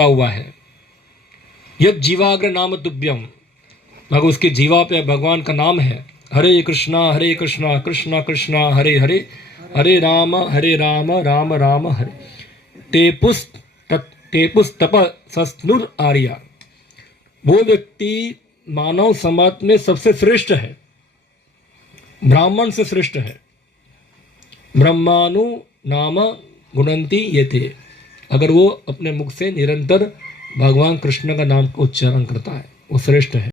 हुआ है यद जीवाग्र नाम तुभ्यम, मगर उसके जीवा पे भगवान का नाम है। हरे कृष्णा कृष्णा कृष्णा हरे हरे, हरे राम राम राम हरे। टेपुस तप सस्नुर आर्या, वो व्यक्ति मानव समाज में सबसे श्रेष्ठ है, ब्राह्मण से श्रेष्ठ है। ब्रह्मानु नाम गुणंती येते, अगर वो अपने मुख से निरंतर भगवान कृष्ण का नाम का उच्चारण करता है वो श्रेष्ठ है।